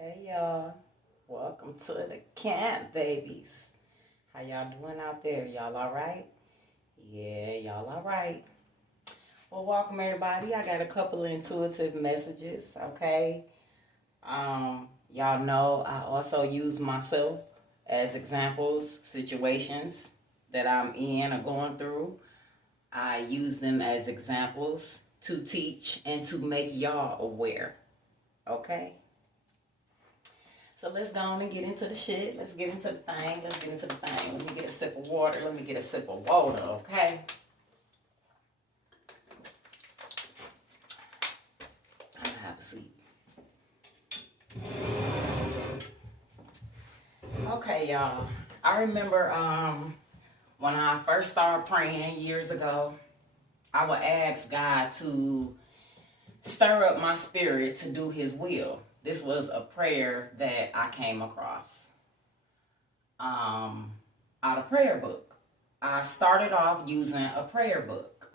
Hey y'all, welcome to the camp, babies. How y'all doing out there? Y'all all right? Yeah, y'all all right. Well, welcome everybody. I got a couple of intuitive messages, okay? Y'all know I also use myself as examples, situations that I'm in or going through. I use them as examples to teach and to make y'all aware, okay? So let's go on and get into the shit. Let's get into the thing. Let me get a sip of water. Okay? I'm gonna have a seat. Okay, y'all. I remember when I first started praying years ago, I would ask God to stir up my spirit to do his will. This was a prayer that I came across out of prayer book. I started off using a prayer book,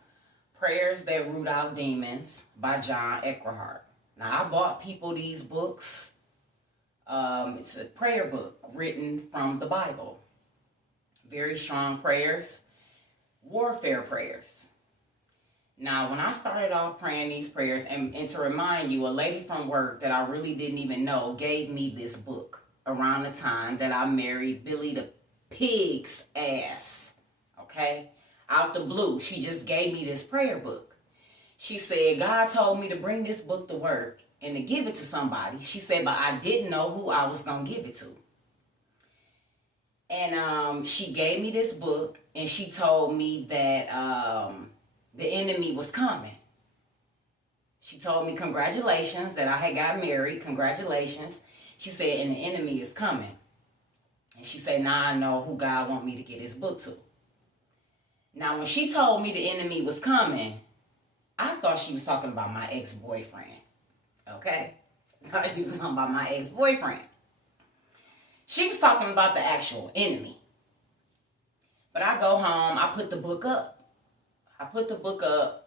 Prayers That Root Out Demons by John Eckhart. Now, I bought people these books. It's a prayer book written from the Bible. Very strong prayers, warfare prayers. Now, when I started off praying these prayers, and to remind you, a lady from work that I really didn't even know gave me this book around the time that I married Billy the Pig's ass, okay? Out the blue, she just gave me this prayer book. She said, God told me to bring this book to work and to give it to somebody. She said, but I didn't know who I was going to give it to. And she gave me this book, and she told me that the enemy was coming. She told me congratulations that I had got married. Congratulations. She said, and the enemy is coming. And she said, now I know who God want me to get his book to. Now, when she told me the enemy was coming, I thought she was talking about my ex-boyfriend. Okay? I thought she was talking about my ex-boyfriend. She was talking about the actual enemy. But I go home, I put the book up.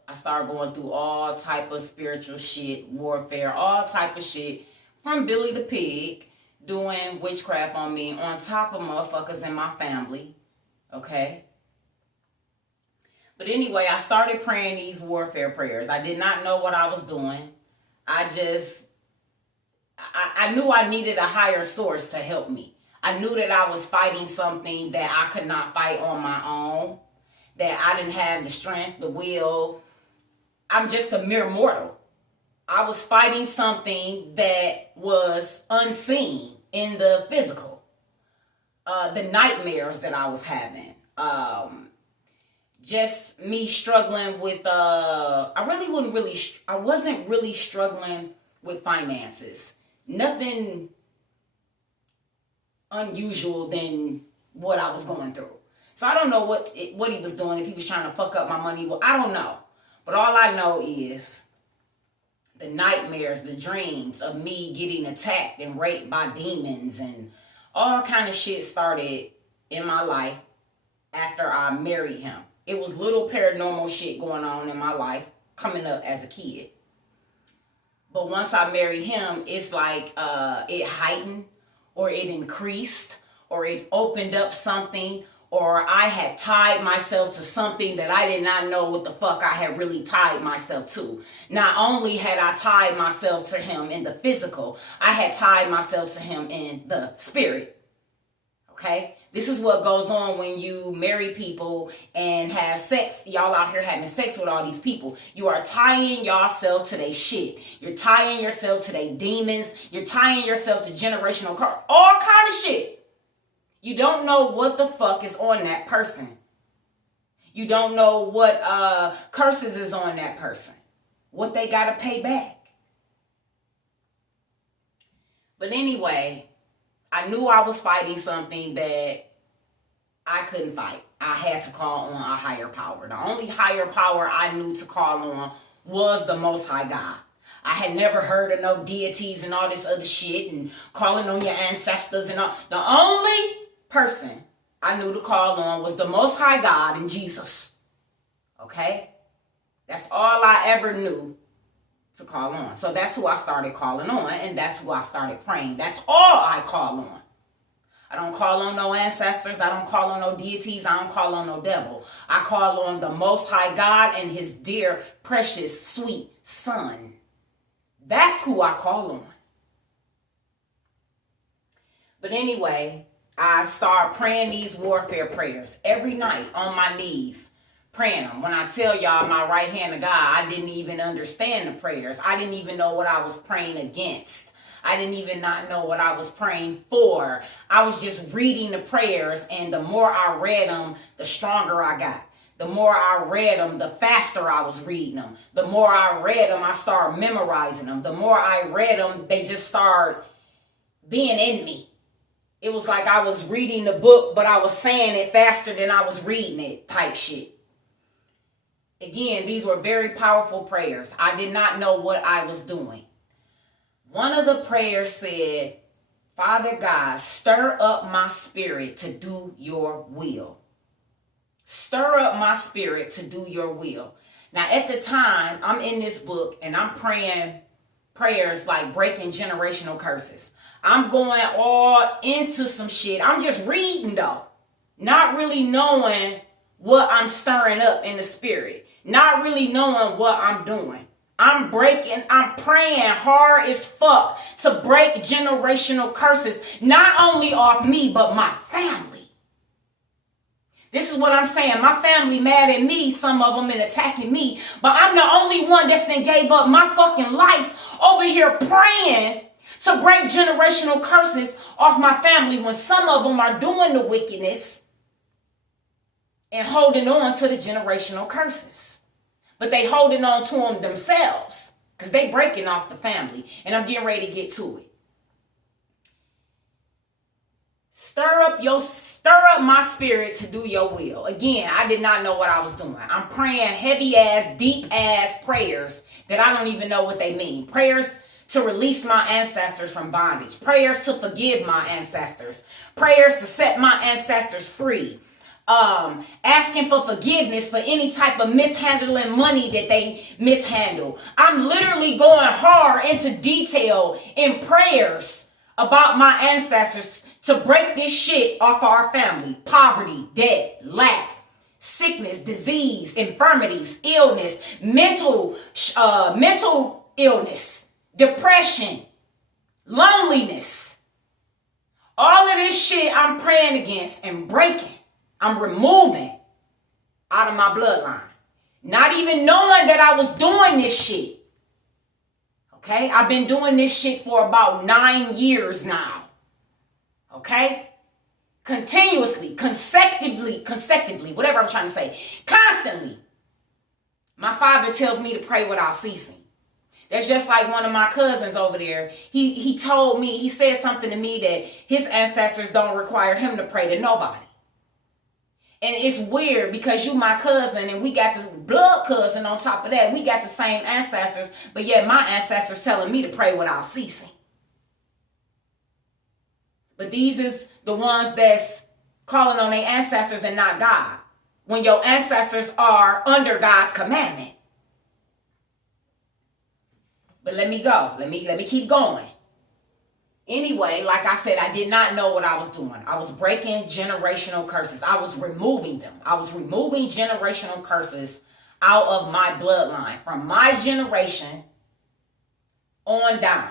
I started going through all type of spiritual shit, warfare, all type of shit. From Billy the Pig, doing witchcraft on me, on top of motherfuckers in my family. Okay? But anyway, I started praying these warfare prayers. I did not know what I was doing. I knew I needed a higher source to help me. I knew that I was fighting something that I could not fight on my own. That I didn't have the strength, the will. I'm just a mere mortal. I was fighting something that was unseen in the physical. The nightmares that I was having. Just me struggling with, I wasn't really struggling with finances. Nothing unusual than what I was going through. So I don't know what he was doing, if he was trying to fuck up my money. Well, I don't know. But all I know is the nightmares, the dreams of me getting attacked and raped by demons and all kind of shit started in my life after I married him. It was little paranormal shit going on in my life coming up as a kid. But once I married him, it's like it heightened or it increased or it opened up something, or I had tied myself to something that I did not know what the fuck I had really tied myself to. Not only had I tied myself to him in the physical, I had tied myself to him in the spirit. Okay? This is what goes on when you marry people and have sex. Y'all out here having sex with all these people. You are tying yourself to their shit. You're tying yourself to their demons. You're tying yourself to generational curse. All kind of shit. You don't know what the fuck is on that person. You don't know what curses is on that person. What they got to pay back. But anyway, I knew I was fighting something that I couldn't fight. I had to call on a higher power. The only higher power I knew to call on was the Most High God. I had never heard of no deities and all this other shit and calling on your ancestors and all. The only person I knew to call on was the Most High God and Jesus. Okay? That's all I ever knew to call on. So that's who I started calling on, and that's who I started praying. That's all I call on. I don't call on no ancestors. I don't call on no deities. I don't call on no devil. I call on the Most High God and his dear, precious, sweet Son. That's who I call on. But anyway, I start praying these warfare prayers every night on my knees, praying them. When I tell y'all my right hand of God, I didn't even understand the prayers. I didn't even know what I was praying against. I didn't even not know what I was praying for. I was just reading the prayers, and the more I read them, the stronger I got. The more I read them, the faster I was reading them. The more I read them, I started memorizing them. The more I read them, they just started being in me. It was like I was reading the book, but I was saying it faster than I was reading it, type shit. Again, these were very powerful prayers. I did not know what I was doing. One of the prayers said, Father God, stir up my spirit to do your will. Stir up my spirit to do your will. Now, at the time, I'm in this book and I'm praying prayers like breaking generational curses. I'm going all into some shit. I'm just reading though, not really knowing what I'm stirring up in the spirit, not really knowing what I'm doing. I'm praying hard as fuck to break generational curses, not only off me, but my family. This is what I'm saying. My family mad at me, some of them, and attacking me, but I'm the only one that's then gave up my fucking life over here praying to break generational curses off my family when some of them are doing the wickedness and holding on to the generational curses. But they holding on to them themselves because they breaking off the family. And I'm getting ready to get to it. Stir up my spirit to do your will. Again, I did not know what I was doing. I'm praying heavy ass, deep ass prayers that I don't even know what they mean. Prayers to release my ancestors from bondage. Prayers to forgive my ancestors. Prayers to set my ancestors free. Asking for forgiveness for any type of mishandling money that they mishandle. I'm literally going hard into detail in prayers about my ancestors to break this shit off our family. Poverty, debt, lack, sickness, disease, infirmities, illness, mental illness, depression, loneliness. All of this shit I'm praying against and breaking. I'm removing out of my bloodline. Not even knowing that I was doing this shit. Okay? I've been doing this shit for about 9 years now. Okay? Continuously, consecutively, whatever I'm trying to say. Constantly. My father tells me to pray without ceasing. That's just like one of my cousins over there. He told me, he said something to me that his ancestors don't require him to pray to nobody. And it's weird because you my cousin and we got this blood cousin on top of that. We got the same ancestors, but yet my ancestors telling me to pray without ceasing. But these is the ones that's calling on their ancestors and not God. When your ancestors are under God's commandment. But let me go. Let me keep going. Anyway, like I said, I did not know what I was doing. I was breaking generational curses. I was removing them. I was removing generational curses out of my bloodline. From my generation on down.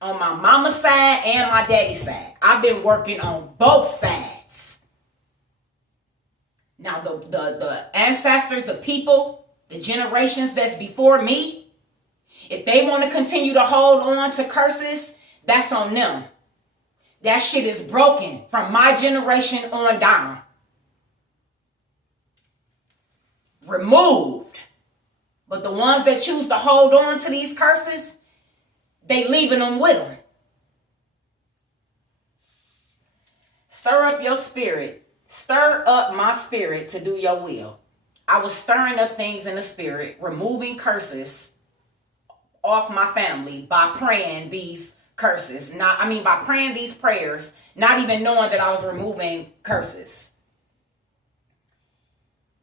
On my mama's side and my daddy's side. I've been working on both sides. Now, the ancestors, the people, the generations that's before me, if they want to continue to hold on to curses, that's on them. That shit is broken from my generation on down. Removed. But the ones that choose to hold on to these curses, they leaving them with them. Stir up your spirit. Stir up my spirit to do your will. I was stirring up things in the spirit, removing curses off my family by praying these curses. By praying these prayers, not even knowing that I was removing curses.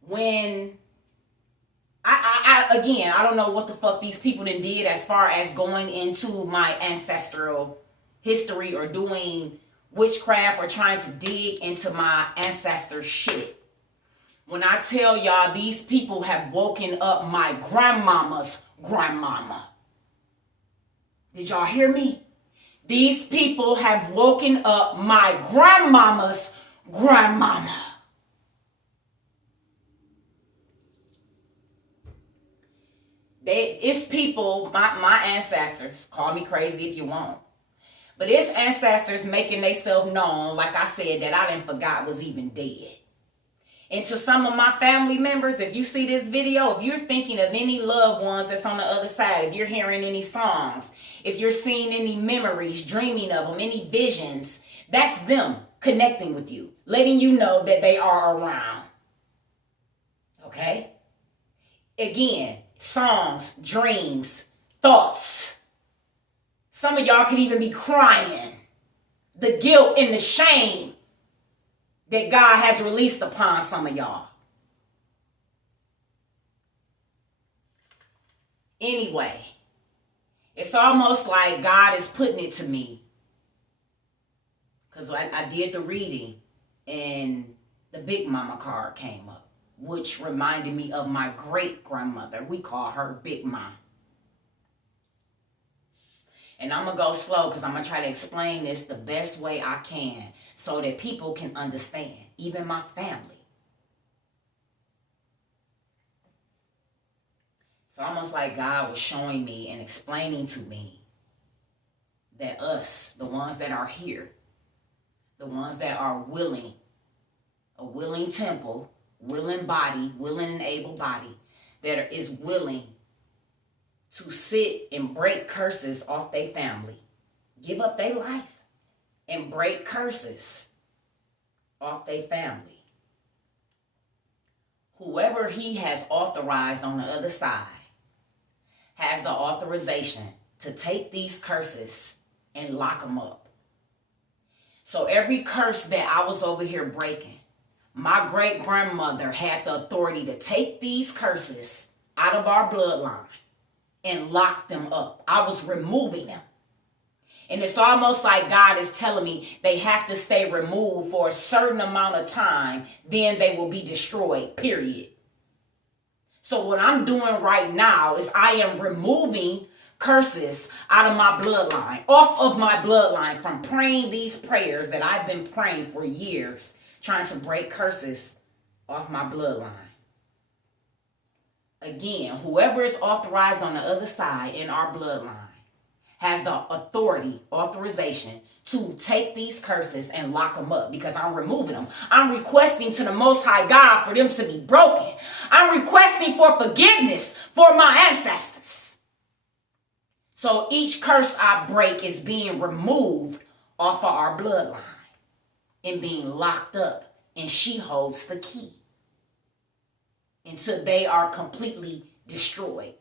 When Again, I don't know what the fuck these people then did as far as going into my ancestral history or doing witchcraft or trying to dig into my ancestors' shit. When I tell y'all these people have woken up my grandmama's grandmama. Did y'all hear me? These people have woken up my grandmama's grandmama. It's people, my ancestors, call me crazy if you want, but it's ancestors making themselves known, like I said, that I didn't forgot was even dead. And to some of my family members, if you see this video, if you're thinking of any loved ones that's on the other side, if you're hearing any songs, if you're seeing any memories, dreaming of them, any visions, that's them connecting with you, letting you know that they are around. Okay? Again, songs, dreams, thoughts. Some of y'all could even be crying. The guilt and the shame that God has released upon some of y'all. Anyway, it's almost like God is putting it to me. Because I did the reading and the Big Mama card came up, which reminded me of my great grandmother. We call her Big Mom. And I'm going to go slow because I'm going to try to explain this the best way I can so that people can understand, even my family. It's almost like God was showing me and explaining to me that us, the ones that are here, the ones that are willing, a willing temple, willing body, willing and able body, that is willing to sit and break curses off their family, give up their life and break curses off their family. Whoever he has authorized on the other side has the authorization to take these curses and lock them up. So every curse that I was over here breaking, my great grandmother had the authority to take these curses out of our bloodline and lock them up. I was removing them. And it's almost like God is telling me they have to stay removed for a certain amount of time, then they will be destroyed, period. So what I'm doing right now is I am removing curses out of my bloodline, off of my bloodline, from praying these prayers that I've been praying for years, trying to break curses off my bloodline. Again, whoever is authorized on the other side in our bloodline has the authority, authorization to take these curses and lock them up because I'm removing them. I'm requesting to the Most High God for them to be broken. I'm requesting for forgiveness for my ancestors. So each curse I break is being removed off of our bloodline and being locked up, and she holds the key until they are completely destroyed.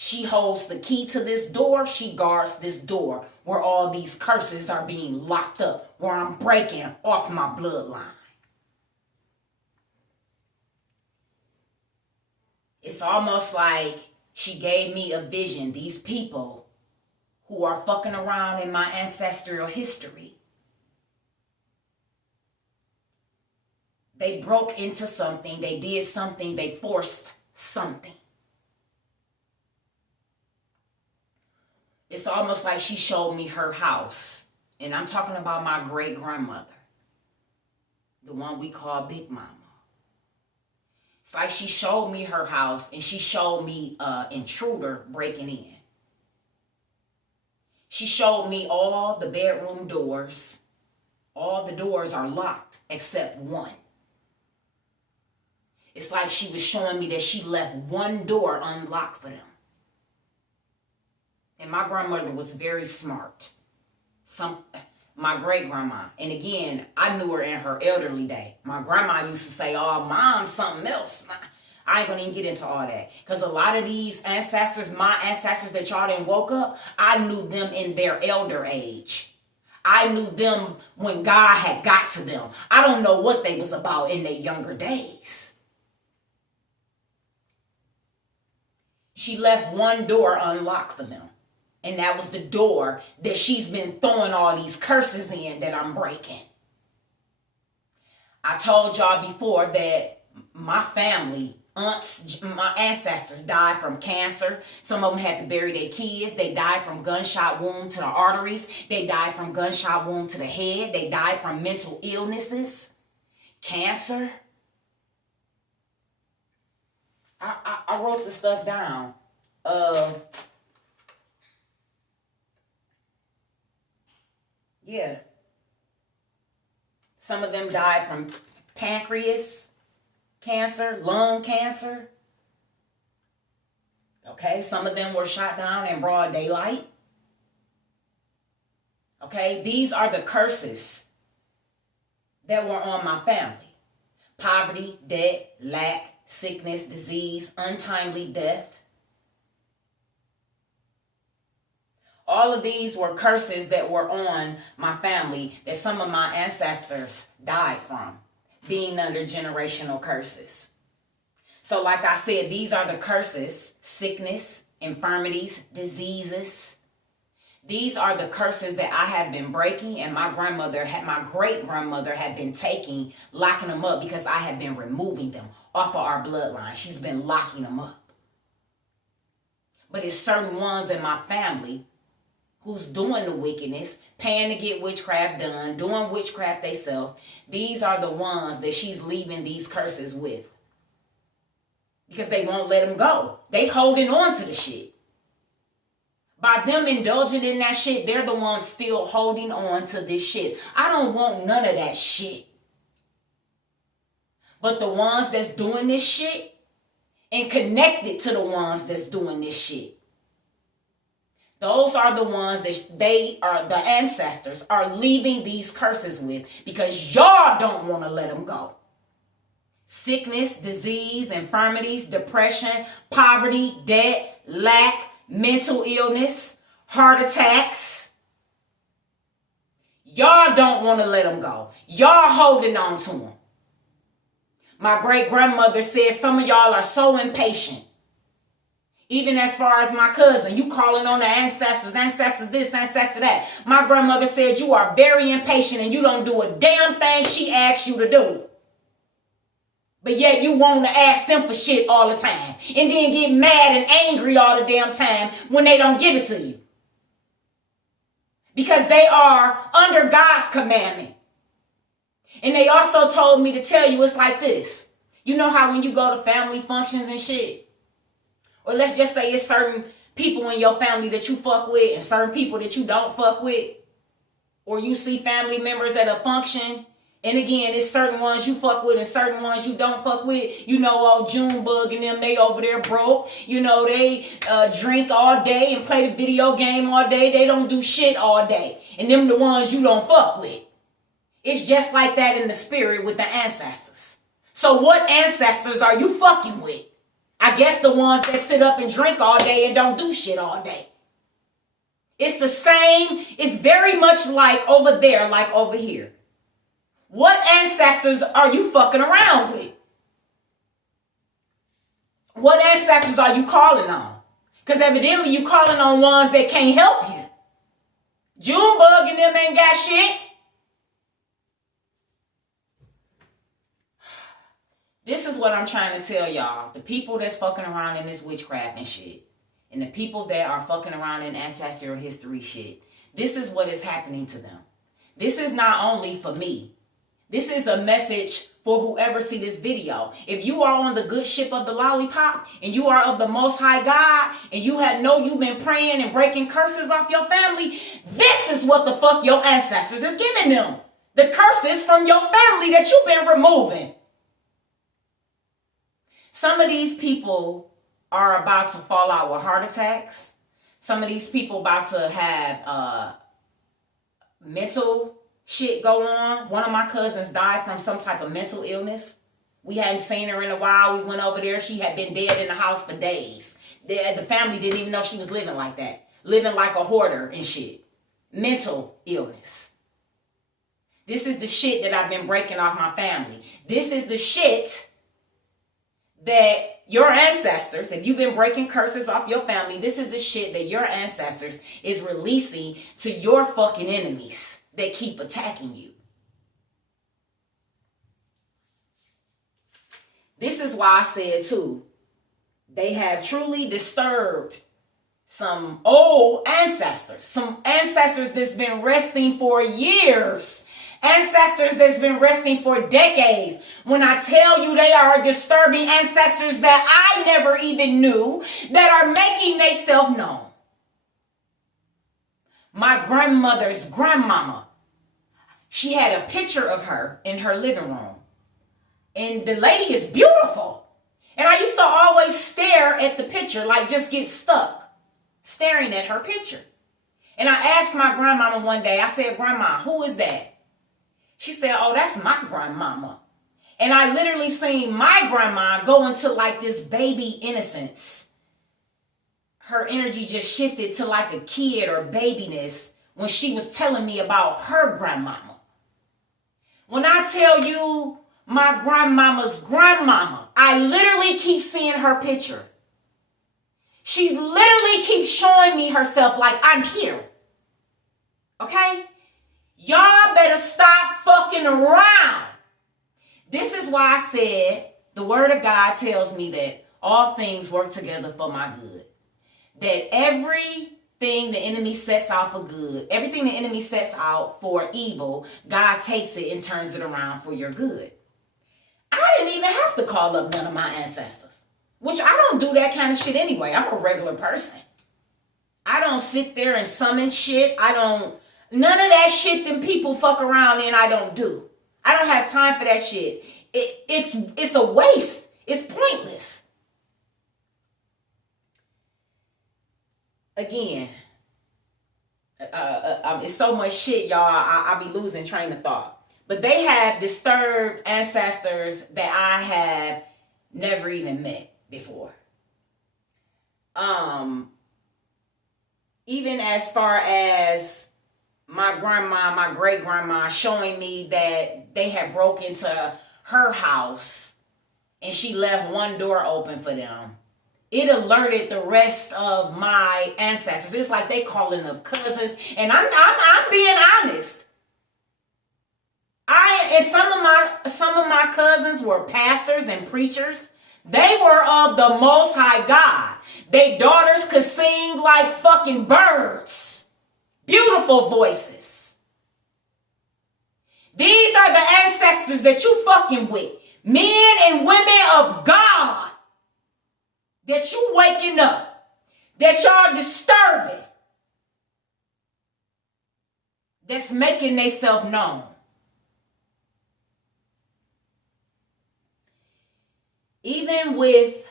She holds the key to this door. She guards this door where all these curses are being locked up, where I'm breaking off my bloodline. It's almost like she gave me a vision. These people who are fucking around in my ancestral history, they broke into something, they did something, they forced something. It's almost like she showed me her house. And I'm talking about my great grandmother, the one we call Big Mama. It's like she showed me her house and she showed me an intruder breaking in. She showed me all the bedroom doors. All the doors are locked except one. It's like she was showing me that she left one door unlocked for them. And my grandmother was very smart. My great grandma. And again, I knew her in her elderly day. My grandma used to say, oh, mom's something else. I ain't gonna even get into all that. Because a lot of these ancestors, my ancestors that y'all didn't woke up, I knew them in their elder age. I knew them when God had got to them. I don't know what they was about in their younger days. She left one door unlocked for them. And that was the door that she's been throwing all these curses in that I'm breaking. I told y'all before that my family, aunts, my ancestors died from cancer. Some of them had to bury their kids. They died from gunshot wound to the arteries. They died from gunshot wound to the head. They died from mental illnesses, cancer. I wrote the stuff down of, yeah. Some of them died from pancreas cancer, lung cancer. Okay, some of them were shot down in broad daylight. Okay, these are the curses that were on my family. Poverty, debt, lack, sickness, disease, untimely death. All of these were curses that were on my family that some of my ancestors died from, being under generational curses. So like I said, these are the curses: sickness, infirmities, diseases. These are the curses that I have been breaking, and my great-grandmother had been taking, locking them up, because I had been removing them off of our bloodline. She's been locking them up. But it's certain ones in my family who's doing the wickedness, paying to get witchcraft done, doing witchcraft themselves. These are the ones that she's leaving these curses with, because they won't let them go. They holding on to the shit. By them indulging in that shit, they're the ones still holding on to this shit. I don't want none of that shit. But the ones that's doing this shit and connected to the ones that's doing this shit, those are the ones that they are, the ancestors are leaving these curses with, because y'all don't want to let them go. Sickness, disease, infirmities, depression, poverty, debt, lack, mental illness, heart attacks. Y'all don't want to let them go. Y'all holding on to them. My great-grandmother said some of y'all are so impatient. Even as far as my cousin, you calling on the ancestors this, ancestor that. My grandmother said you are very impatient and you don't do a damn thing she asks you to do. But yet you want to ask them for shit all the time. And then get mad and angry all the damn time when they don't give it to you. Because they are under God's commandment. And they also told me to tell you it's like this. You know how when you go to family functions and shit, or let's just say it's certain people in your family that you fuck with and certain people that you don't fuck with, or you see family members at a function, and again, it's certain ones you fuck with and certain ones you don't fuck with. You know, all Junebug and them, they over there broke. You know, they drink all day and play the video game all day. They don't do shit all day. And them the ones you don't fuck with. It's just like that in the spirit with the ancestors. So what ancestors are you fucking with? I guess the ones that sit up and drink all day and don't do shit all day. It's the same. It's very much like over there, like over here. What ancestors are you fucking around with? What ancestors are you calling on? Because evidently you calling on ones that can't help you. Junebug and them ain't got shit. This is what I'm trying to tell y'all. The people that's fucking around in this witchcraft and shit, and the people that are fucking around in ancestral history shit, this is what is happening to them. This is not only for me. This is a message for whoever see this video. If you are on the good ship of the lollipop and you are of the Most High God and you you've been praying and breaking curses off your family, this is what the fuck your ancestors is giving them. The curses from your family that you've been removing. Some of these people are about to fall out with heart attacks. Some of these people about to have mental shit go on. One of my cousins died from some type of mental illness. We hadn't seen her in a while. We went over there. She had been dead in the house for days. The family didn't even know she was living like that. Living like a hoarder and shit. Mental illness. This is the shit that I've been breaking off my family. This is the shit that your ancestors, if you've been breaking curses off your family, this is the shit that your ancestors is releasing to your fucking enemies that keep attacking you. This is why I said too, they have truly disturbed some old ancestors, some ancestors that's been resting for years, ancestors that's been resting for decades. When I tell you they are disturbing ancestors that I never even knew, that are making themselves known. My grandmother's grandmama, she had a picture of her in her living room. And the lady is beautiful. And I used to always stare at the picture, like just get stuck staring at her picture. And I asked my grandmama one day, I said, Grandma, who is that? She said, oh, that's my grandmama. And I literally seen my grandma go into like this baby innocence. Her energy just shifted to like a kid or babiness when she was telling me about her grandmama. When I tell you my grandmama's grandmama, I literally keep seeing her picture. She literally keeps showing me herself like I'm here. Okay? Y'all better stop fucking around. This is why I said the word of God tells me that all things work together for my good. That everything the enemy sets out for good, everything the enemy sets out for evil, God takes it and turns it around for your good. I didn't even have to call up none of my ancestors, which I don't do that kind of shit anyway. I'm a regular person. I don't sit there and summon shit. None of that shit them people fuck around in, I don't do. I don't have time for that shit. It's a waste. It's pointless. Again, it's so much shit, y'all. I be losing train of thought. But they have disturbed ancestors that I have never even met before. Even as far as my grandma, my great grandma showing me that they had broke into her house and she left one door open for them. It alerted the rest of my ancestors. It's like they calling up cousins, and I'm being honest. Some of my cousins were pastors and preachers. They were of the Most High God. Their daughters could sing like fucking birds. Beautiful voices. These are the ancestors that you fucking with. Men and women of God. That you waking up. That y'all disturbing. That's making themselves known. Even with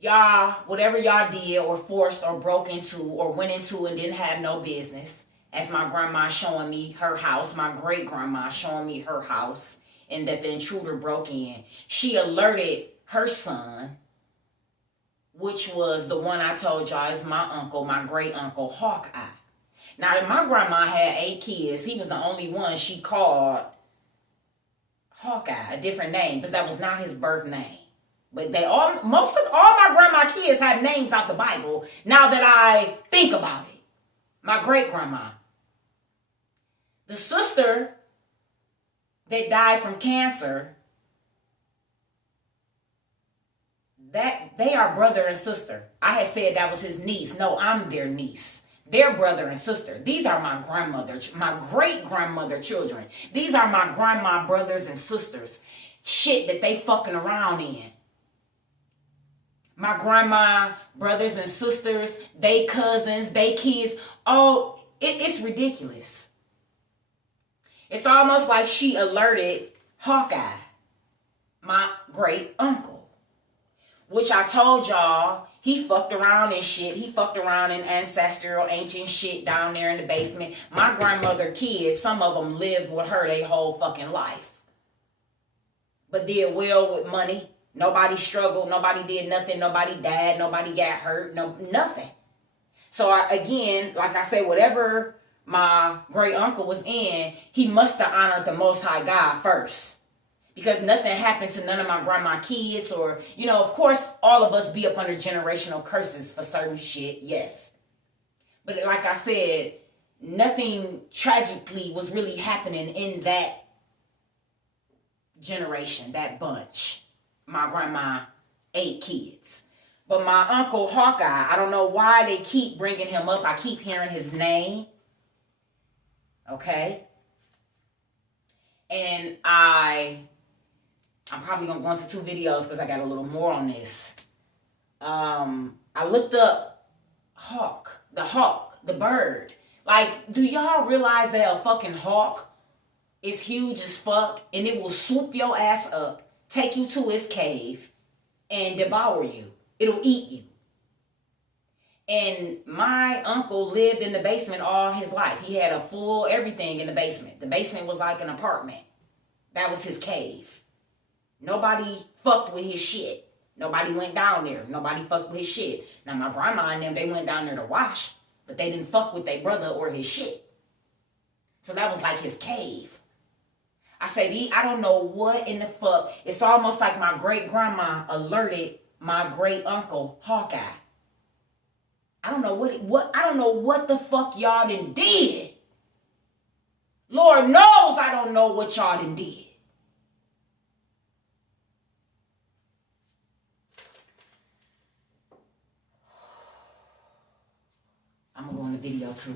y'all, whatever y'all did or forced or broke into or went into and didn't have no business, as my grandma showing me her house, my great grandma showing me her house, and that the intruder broke in, she alerted her son, which was the one I told y'all is my uncle, my great uncle, Hawkeye. Now, my grandma had 8 kids. He was the only one she called Hawkeye, a different name, because that was not his birth name. But most of all my grandma kids have names out the Bible now that I think about it. My great grandma. The sister that died from cancer, that they are brother and sister. I had said that was his niece. No, I'm their niece. They're brother and sister. These are my grandmother, my great grandmother children. These are my grandma brothers and sisters. Shit that they fucking around in. My grandma, brothers and sisters, they cousins, they kids. Oh, it's ridiculous. It's almost like she alerted Hawkeye, my great uncle. Which I told y'all, he fucked around in shit. He fucked around in ancestral, ancient shit down there in the basement. My grandmother kids, some of them lived with her their whole fucking life. But did well with money. Nobody struggled. Nobody did nothing. Nobody died. Nobody got hurt. Nothing. So again, like I said, whatever my great uncle was in, he must have honored the Most High God first. Because nothing happened to none of my grandma kids, or, you know, of course, all of us be up under generational curses for certain shit, yes. But like I said, nothing tragically was really happening in that generation, that bunch. My grandma, 8 kids. But my uncle Hawkeye, I don't know why they keep bringing him up. I keep hearing his name. Okay? And I'm probably going to go into 2 videos because I got a little more on this. I looked up the bird. Like, do y'all realize that a fucking hawk is huge as fuck and it will swoop your ass up, take you to its cave, and devour you? It'll eat you. And my uncle lived in the basement all his life. He had a full everything in the basement. The basement was like an apartment. That was his cave. Nobody fucked with his shit. Nobody went down there. Nobody fucked with his shit. Now, my grandma and them, they went down there to wash, but they didn't fuck with their brother or his shit. So that was like his cave. I say, I don't know what in the fuck. It's almost like my great-grandma alerted my great-uncle, Hawkeye. I don't know what the fuck y'all done did. Lord knows I don't know what y'all done did. I'm gonna go in the video too.